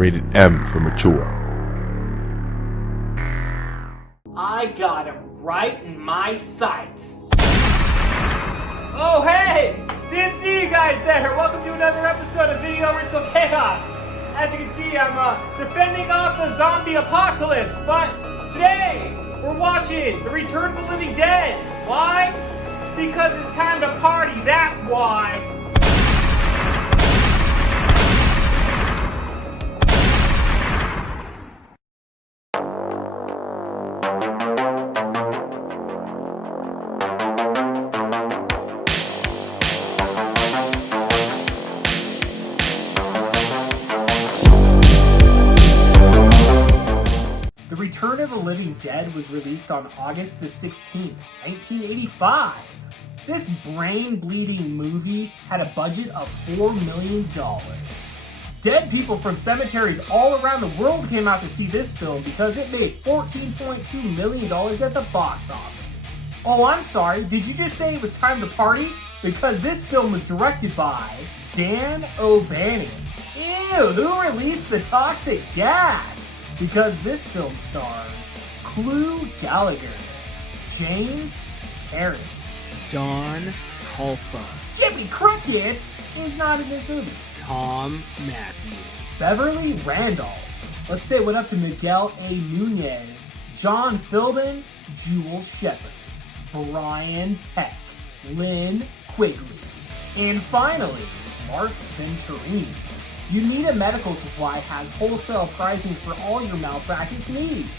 rated M for mature. I got him right in my sight. Oh hey! Didn't see you guys there. Welcome to another episode of Video Rental Chaos. As you can see, I'm defending off the zombie apocalypse, but today we're watching The Return of the Living Dead. Why? Because it's time to party, that's why. The Return of the Living Dead was released on August the 16th, 1985. This brain-bleeding movie had a budget of $4 million. Dead people from cemeteries all around the world came out to see this film because it made $14.2 million at the box office. Oh, I'm sorry, did you just say it was time to party? Because this film was directed by Dan O'Bannon. Ew, who released the toxic gas? Because this film stars Clu Gallagher, James Carey, Don Colfa, Jimmy Crickets is not in this movie, Tom Matthew, Beverly Randolph. Let's say what up to Miguel A. Nunez, John Philbin, Jewel Shepard, Brian Peck, Lynn Quigley, and finally, Mark Venturini. You Need a Medical Supply has wholesale pricing for all your malpractice needs.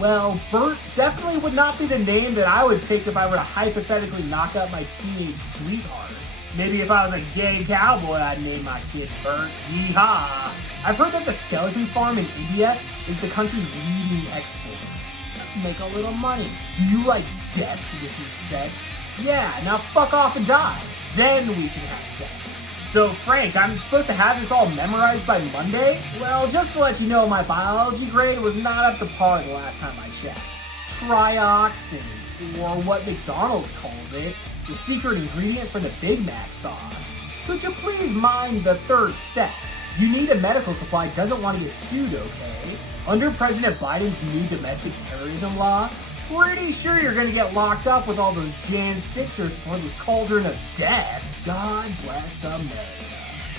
Well, Bert definitely would not be the name that I would pick if I were to hypothetically knock up my teenage sweetheart. Maybe if I was a gay cowboy, I'd name my kid Bert. Yeehaw! I've heard that the skeleton farm in India is the country's leading export. Let's make a little money. Do you like death with your sex? Yeah, now fuck off and die. Then we can have sex. So Frank, I'm supposed to have this all memorized by Monday? Well, just to let you know, my biology grade was not up to par the last time I checked. Trioxin, or what McDonald's calls it, the secret ingredient for the Big Mac sauce. Could you please mind the third step? You Need a Medical Supply doesn't want to get sued, okay? Under President Biden's new domestic terrorism law, pretty sure you're gonna get locked up with all those Jan 6ers for this cauldron of death. God bless America.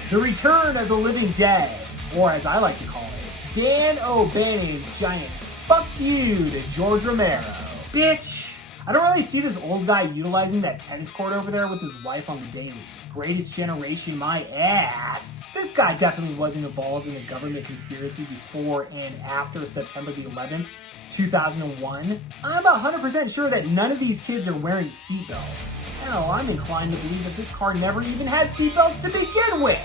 The Return of the Living Dead, or as I like to call it, Dan O'Bannon's giant fuck you to George Romero. Bitch! I don't really see this old guy utilizing that tennis court over there with his wife on the daily. Greatest generation, my ass. This guy definitely wasn't involved in a government conspiracy before and after September the 11th, 2001. I'm 100% sure that none of these kids are wearing seatbelts. Hell, I'm inclined to believe that this car never even had seatbelts to begin with.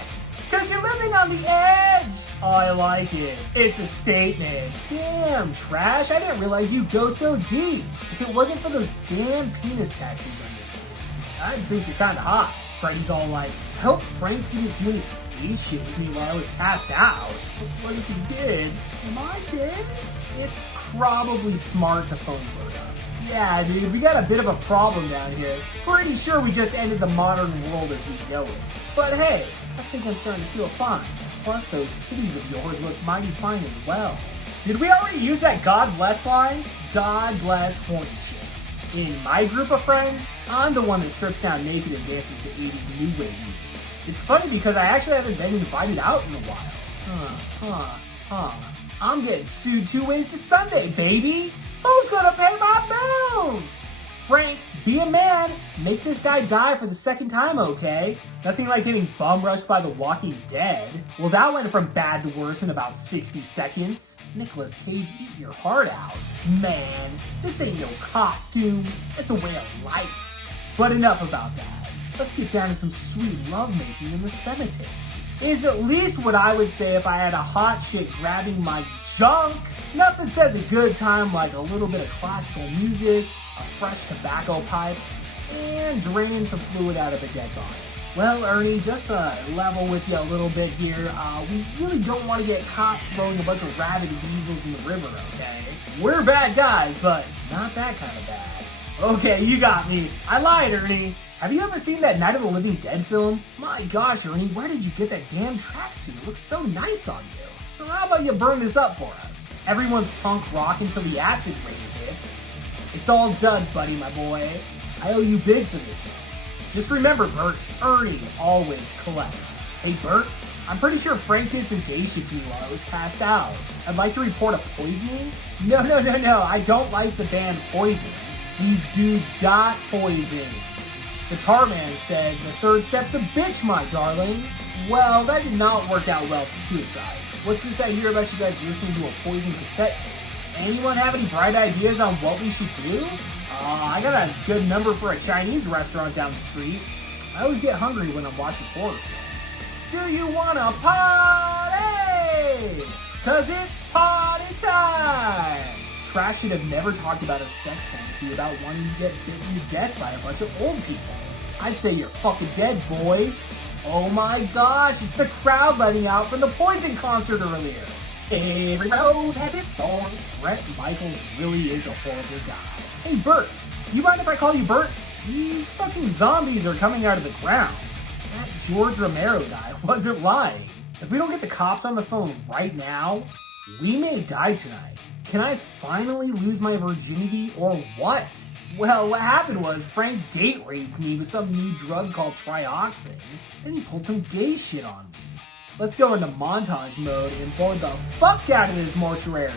Cause you're living on the edge. I like it. It's a statement. Damn, Trash, I didn't realize you go so deep. If it wasn't for those damn penis tattoos on your face, I'd think you're kinda hot. Freddy's all like, I hope Frank didn't do any gay shit with me while I was passed out. What if he did? Am I dead? It's probably smart to phone Bert up. Yeah, dude, we got a bit of a problem down here. Pretty sure we just ended the modern world as we know it. But hey, I think I'm starting to feel fine. Plus, those titties of yours look mighty fine as well. Did we already use that God bless line? God bless horny chicks. In my group of friends, I'm the one that strips down naked and dances to 80s new wave music. It's funny because I actually haven't been invited out in a while. I'm getting sued 2 ways to Sunday, baby! Who's gonna pay my bills? Frank, be a man. Make this guy die for the second time, okay? Nothing like getting bum rushed by The Walking Dead. Well, that went from bad to worse in about 60 seconds. Nicolas Cage, eat your heart out. Man, this ain't no costume. It's a way of life. But enough about that. Let's get down to some sweet lovemaking in the cemetery. Is at least what I would say if I had a hot chick grabbing my junk. Nothing says a good time like a little bit of classical music, a fresh tobacco pipe, and draining some fluid out of a dead body. Well, Ernie, just to level with you a little bit here, we really don't want to get caught throwing a bunch of rabid weasels in the river, okay? We're bad guys, but not that kind of bad. Okay, you got me. I lied, Ernie. Have you ever seen that Night of the Living Dead film? My gosh, Ernie, where did you get that damn tracksuit? It looks so nice on you. So how about you burn this up for us? Everyone's punk rock until the acid rain hits. It's all done, buddy, my boy. I owe you big for this one. Just remember, Bert, Ernie always collects. Hey, Bert, I'm pretty sure Frank did some gay shit to me while I was passed out. I'd like to report a poisoning. No, I don't like the band Poison. These dudes got poison. The Tar Man says the third step's a bitch, my darling. Well, that did not work out well for suicide. What's this I hear about you guys listening to a Poison cassette tape? Anyone have any bright ideas on what we should do? I got a good number for a Chinese restaurant down the street. I always get hungry when I'm watching horror films. Do you wanna party? 'Cause it's party time! Trash should have never talked about a sex fantasy about wanting to get bitten to death by a bunch of old people. I'd say you're fucking dead, boys. Oh my gosh, it's the crowd letting out from the Poison concert earlier. Every rose has its thorn. Bret Michaels really is a horrible guy. Hey Bert, you mind if I call you Bert? These fucking zombies are coming out of the ground. That George Romero guy wasn't lying. If we don't get the cops on the phone right now, we may die tonight. Can I finally lose my virginity or what? Well, what happened was Frank date raped me with some new drug called trioxin, and he pulled some gay shit on me. Let's go into montage mode and board the fuck out of this mortuary.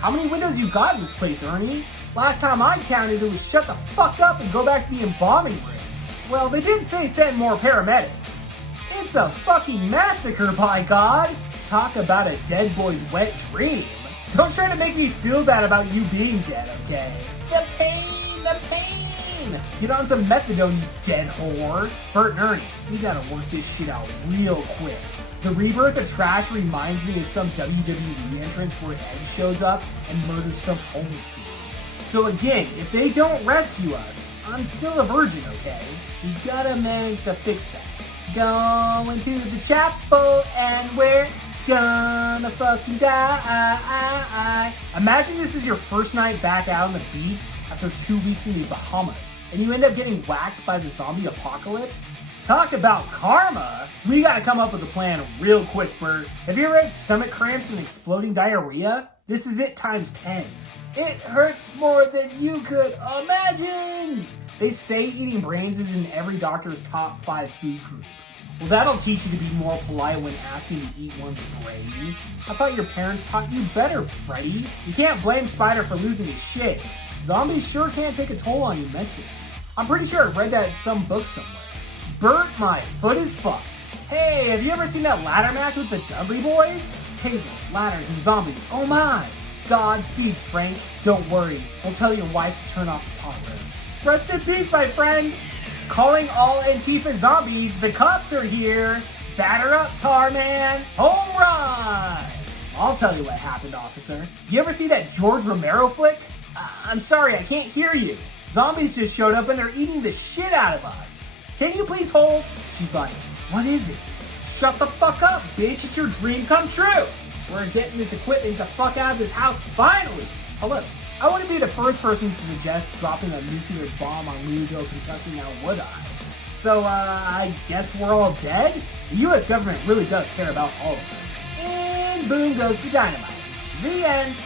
How many windows you got in this place, Ernie? Last time I counted, it was shut the fuck up and go back to the embalming room. Well, they didn't say send more paramedics. It's a fucking massacre, by God! Talk about a dead boy's wet dream. Don't try to make me feel bad about you being dead, okay? The pain! Get on some methadone, you dead whore. Bert and Ernie, we gotta work this shit out real quick. The rebirth of Trash reminds me of some WWE entrance where Edge shows up and murders some homeless dude. So again, if they don't rescue us, I'm still a virgin, okay? We gotta manage to fix that. Going to the chapel and we're gonna fucking die. Imagine this is your first night back out on the beach after 2 weeks in the Bahamas, and you end up getting whacked by the zombie apocalypse. Talk about karma! We gotta come up with a plan real quick, Bert. Have you ever had stomach cramps and exploding diarrhea? This is it times 10. It hurts more than you could imagine! They say eating brains is in every doctor's top 5 food group. Well, that'll teach you to be more polite when asking to eat one's brains. I thought your parents taught you better, Freddy. You can't blame Spider for losing his shit. Zombies sure can take a toll on you mentally. I'm pretty sure I read that in some book somewhere. Bert, my foot is fucked. Hey, have you ever seen that ladder match with the Dudley Boys? Tables, ladders, and zombies, oh my! Godspeed, Frank. Don't worry, we'll tell your wife to turn off the pot roast. Rest in peace, my friend! Calling all Antifa zombies, the cops are here! Batter up, Tar Man! Home run! I'll tell you what happened, officer. You ever see that George Romero flick? I'm sorry, I can't hear you. Zombies just showed up and they're eating the shit out of us. Can you please hold? She's like, what is it? Shut the fuck up, bitch. It's your dream come true. We're getting this equipment the fuck out of this house finally. Hello. I wouldn't be the first person to suggest dropping a nuclear bomb on Louisville, Kentucky, now would I? So, I guess we're all dead? The US government really does care about all of us. And boom goes the dynamite. The end.